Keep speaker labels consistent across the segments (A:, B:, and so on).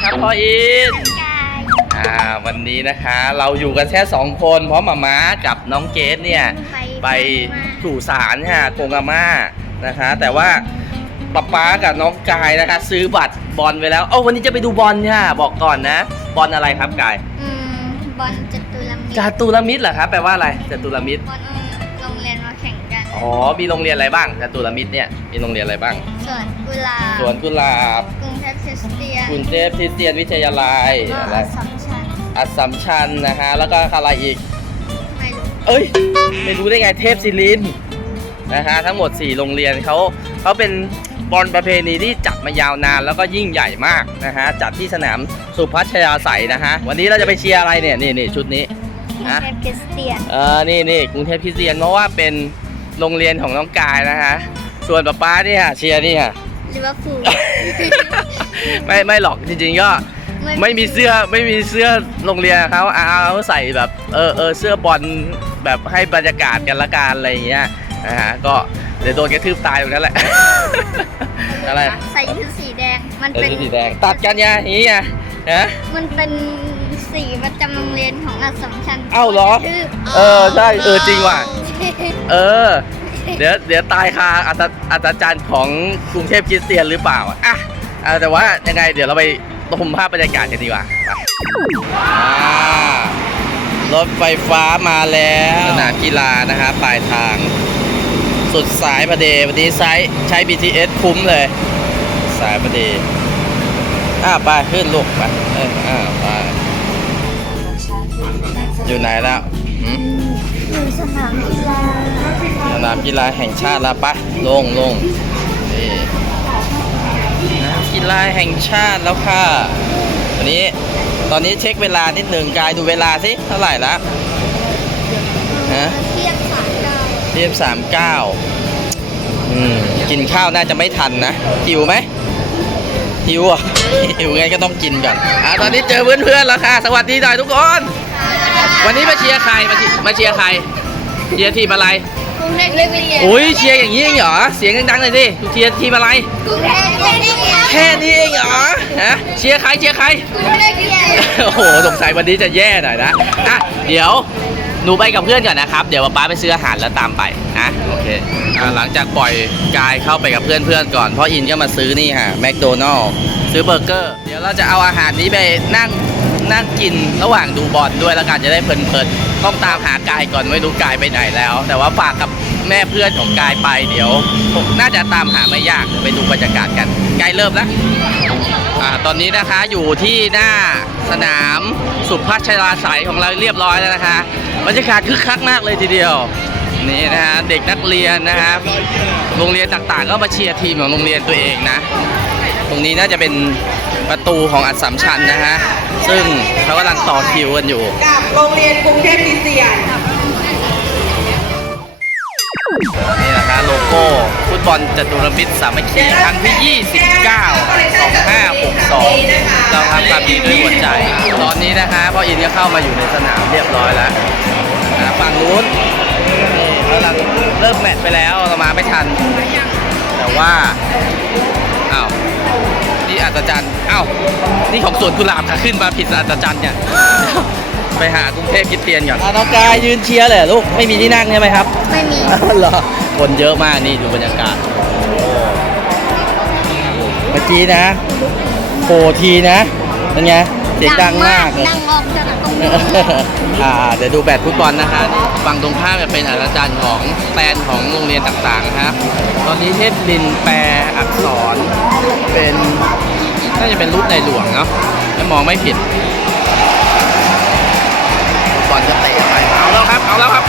A: ครับพ่ออินกายอ่าวันนี้นะคะ เราอยู่กันแค่สองคนเพราะหมาม้ากับน้องเกดเนี่ยไปสู่ศาลค่ะโกงอาม่านะคะ แต่ว่าป๊าป๊ากับน้องกายนะคะ ซื้อบัตรบอลไปแล้ว เอ้าวันนี้จะไปดูบอลค่ะบอกก่อนนะ บอลอะไรครับกาย
B: อืมบอลจตุรมิตร
A: จาตุรมิตรเหรอครับแปลว่าอะไรจาตุรมิตรบอล อ๋อ มีโรงเรียนอะไรบ้างจาตุรมิตรเนี่ย มีโรงเรียนอะไรบ้าง
B: ส่วนกุหลาบ
A: สวนกุหลาบ
B: กรุงเทพคริสเตียน
A: กรุงเทพคริสเตียนวิทยาลัย
B: ก็อะไรอัสสัมชัญ
A: อัสสัมชัญนะฮะ แล้วก็อะไรอีก ไม่รู้เอ้ย ไม่รู้ได้ไงเทพศิรินทร์นะฮะ ทั้งหมด 4 โรงเรียนเขาเขาเป็นบอลประเพณีที่จัดมายาวนานแล้วก็ยิ่งใหญ่มากนะฮะ จัดที่สนามสุพัชยาใสยนะฮะ วันนี้เราจะไปเชียร์อะไรเนี่ย นี่นี่ชุดนี้
B: กรุงฮะเทพคริสเตียน
A: เออนี่นี่กรุงเทพคริสเตียนเพราะว่าเป็น โรงเรียนของน้องกายนะฮะ ส่วนป๊าป๊าเนี่ยเชียร์นี่ค่ะ ลิเวอร์พูล ไม่ไม่หรอกจริงๆก็ไม่มีเสื้อไม่มีเสื้อโรงเรียนเขาเอาเอาใส่แบบเออเออเสื้อบอลแบบให้บรรยากาศกันละกันอะไรอย่างเงี้ยนะฮะก็เดี๋ยวโดนกระทืบตายตรงนั้นแหละ อะไร
B: ใส่ชุดสีแดง
A: มันเออเป็นชุดสีแดง ตัดกันยาอย่างงี้ไงน
B: ะ มันเป็นสีประจำโรงเรียนของอัสสัมชัญ
A: เอ้าเหรอชื่เออใช่เออจริงว่ะ เออ เดี๋ยวเดี๋ยวตายคาอัตอัตจันทร์ของกรุงเทพคริสเตียนหรือเปล่าอะอะแต่ว่ายังไงเดี๋ยวเราไปชมภาพบรรยากาศกันดีกว่าไปอ่ารถไฟฟ้ามาแล้วสนามกีฬานะฮะปลายทาง สุดสายพอดีวันนี้ใช้ใช้ BTS คุ้มเลย สายพอดีอ่าไปขึ้นลูกไปเอออ่าไปอยู่ไหนแล้ว
B: อยู่สนามกีฬา
A: สนามกีฬาแห่งชาติแล้วปะลงลงนี่สนามกีฬาแห่งชาติแล้วค่ะวันนี้ตอนนี้เช็คเวลานิดหนึ่งกายดูเวลาสิเท่าไหร่ละ
B: ฮะเที่ยงสามเก้า
A: เทียมสามเก้าอืมกินข้าวน่าจะไม่ทันนะหิวไหมหิวอะหิวไงก็ต้องกินก่อนอะตอนนี้เจอเพื่อนๆแล้วค่ะ สวัสดีหน่อยทุกคน วันนี้มาเชียร์ใครมาเชียร์มาเชียร์ใครเชียร์ทีมอะไรกรุงเทพคริสเตียนอุ้ยเชียร์อย่างนี้เองเหรอเสียงดังๆเลยสิเชียร์ทีมอะไร กรุงเทพคริสเตียนแค่นี้เองเหรอฮะเชียร์ใครเชียร์ใคร กรุงเทพคริสเตียนโอ้โหสงสัยวันนี้จะแย่หน่อยนะอะเดี๋ยวหนูไปกับเพื่อนก่อนนะครับ เดี๋ยวป๊าไปซื้ออาหารแล้วตามไปนะโอเคอะหลังจากปล่อยกายเข้าไปกับเพื่อนๆก่อนเพราะอินก็มาซื้อนี่ฮะแมคโดนัลล์ซื้อเบอร์เกอร์ เดี๋ยวเราจะเอาอาหารนี้ไปนั่ง นั่งกินระหว่างดูบอลด้วยแล้วกันจะได้เพลินๆต้องตามหากายก่อนไม่รู้กายไปไหนแล้ว แต่ว่าฝากกับแม่เพื่อนของกายไปเดี๋ยวผมน่าจะตามหาไม่ยากไปดูบรรยากาศกันกายเริ่มแล้วอตอนนี้นะคะอยู่ที่หน้าสนามสุพัชราสายของเราเรียบร้อยแล้วนะคะบรรยากาศคึกคักมากเลยทีเดียวนี่นะฮะเด็กนักเรียนนะครับโรงเรียนต่างๆ ก็มาเชียร์ทีมของโรงเรียนตัวเองนะ ตรงนี้น่าจะเป็นประตูของอัสสัมชัญนะฮะ ซึ่งเขากำลังต่อคิวกันอยู่
C: กับโรงเรียนกรุงเทพคริสเตียน
A: นี่นะคะโลโก้ ฟุตบอลจตุรมิตรสามัคคีครั้งที่ 29 2562 เราทำความดีด้วยหัวใจ ตอนนี้นะคะพ่ออินก็เข้ามาอยู่ในสนามเรียบร้อยแล้วนะฝั่งนู้นนี่เขากำลังเริ่มแมตช์ไปแล้วเรามาไม่ทัน แต่ว่า นี่อัศจรรย์อ้าวนี่ของสวนกุหลาบค่ะขึ้นมาผิดอัศจรรย์เนี่ยไปหากรุงเทพคริดเตียนก่อนน้องกายยืนเชียร์เลยเหรอลูกไม่มีที่นั่งใช่ไหมครับ ไม่มีอ้าวเหรอคนเยอะมากนี่ดูบรรยากาศเมื่อกี้นะโผล่ทีนะเป็นไง เสียงดังมากเล
B: ยนั่งออกจากตรงนี้
A: อ่าเดี๋ยวดูแบดฟุตบอลนะคะฝั่งตรงข้ามจะเป็นอาจารย์ของแปลนของโรงเรียนต่างๆนะครับตอนนี้เทพลินแปลอักษรเป็นน่าจะเป็นรูปในหลวงเนาะถ้ามองไม่ผิดฟุตบอลจะเตะไปเอาแล้วครับเอาแล้วครับ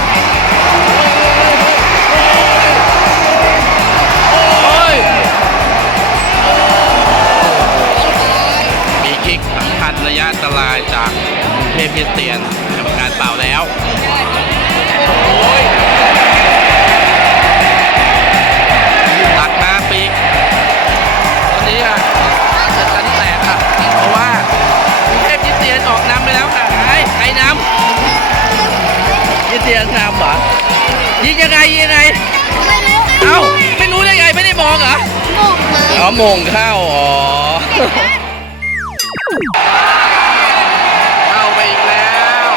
A: โมงข้าอ๋อข้าไปอีกแล้ว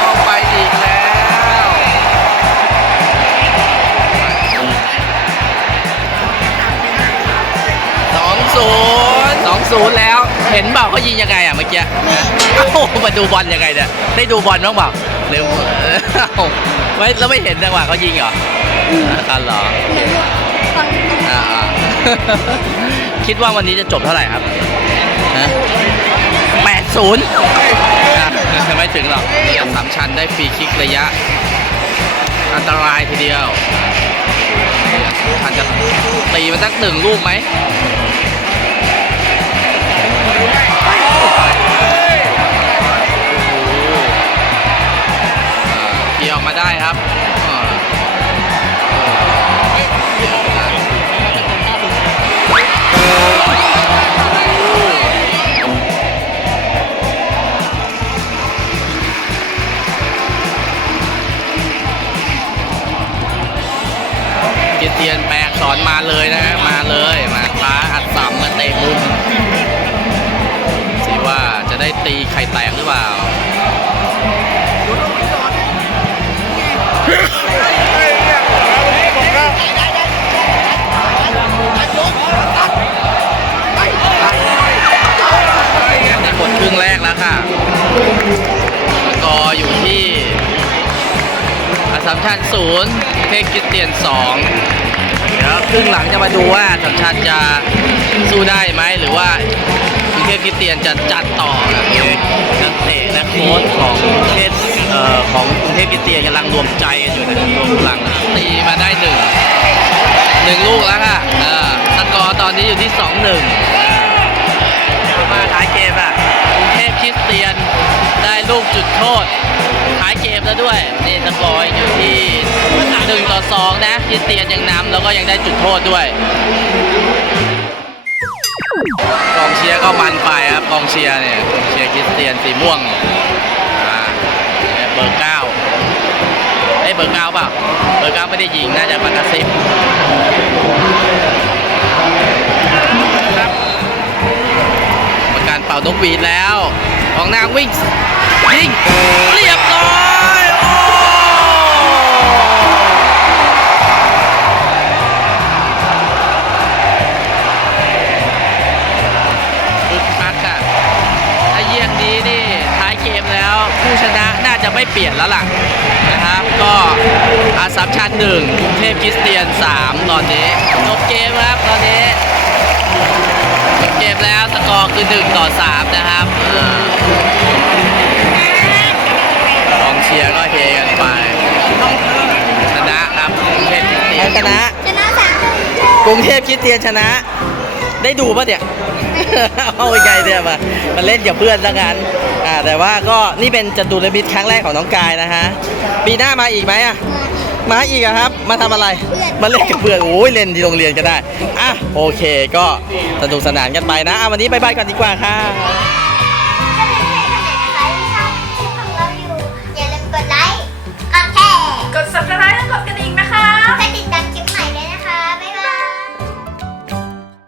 A: เข้าไปอีกแล้วสองศูนย์สองศูนย์แล้ว เห็นเปล่าเขายิงยังไงอะเมื่อกี้เอ้ามาดูบอลยังไงเนี่ยได้ดูบอลบ้างเปล่าเร็วไม่แล้วไม่เห็นจังหวะเขายิงเหรออ๋อเหรอ คิดว่าวันนี้จะจบเท่าไหร่ครับฮะแปดศูนย์ไม่ถึงหรอกนี่สามชันได้ฟรีคิกระยะ อันตรายทีเดียวทันจะตีมันสักหนึ่งลูกไหม ข่แตกหรือเปล่าหมดครึ่งแรกแล้วค่ะกออยู่ที่อสสัมชัญศูนย์เทคกิเตียนสองเดี๋ยวครึ่งหลังจะมาดูว่าสัมชัญจะสู้ได้ไหมหรือว่า เทพคริสเตียนจะจัดต่อนะนักเตะและโค้ชของเทพเอ่อของกรุงเทพคริสเตียนกำลังรวมใจกันอยู่นะรวมพลังตีมาได้หนึ่งหนึ่งลูกแล้วค่ะเออสกอร์ตอนนี้อยู่ที่สองหนึ่งมาท้ายเกมอะกรุงเทพคริสเตียนได้ลูกจุดโทษท้ายเกมแล้วด้วยนี่สกอร์อยู่ที่หนึ่งต่อสองนะคริสเตียนยังนำแล้วก็ยังได้จุดโทษด้วย กองเชียร์ก็มันไปครับกองเชียร์เนี่ยกองเชียร์คริสเตียนสีม่วงอ่าเนี่ยเบอร์เก้าเอ้ยเบอร์เก้าเปล่าเบอร์เก้าไม่ได้ยิงน่าจะปากกาซิบประการเป่านกหวีดแล้ว ของนางวิ่งยิงเรียบร้อย ไม่เปลี่ยนแล้วล่ะนะครับ ก็อาสัมชันหนึ่งกรุงเทพคริสเตียน 3 ตอนนี้จบเกมครับตอนนี้จบเกมแล้วสกอร์คือ 1 ต่อ 3 นะครับอ่ากองเชียร์ก็เฮกันไปชนะครับกรุงเทพคริสเตียน
D: ชนะชนะสาม
A: หนึ่งกรุงเทพคริสเตียนชนะ ได้ดูป่ะเนี่ย เอาไปไกลเนี่ยมามาเล่นกับเพื่อนซะงั้น่าแต่ว่าก็นี่เป็นจตุรมิตรครั้งแรกของน้องกายนะฮะปีหน้ามาอีกไหมอะมาอีกอะครับ มาทำอะไร มาเล่นกับเพื่อนโอ้ยเล่นที่โรงเรียนก็ได้อะโอเคก็สนุกสนานกันไปนะอะวันนี้ไปยบายกันดีกว่าค่ะกดไลค์กดแชร์กด subscribe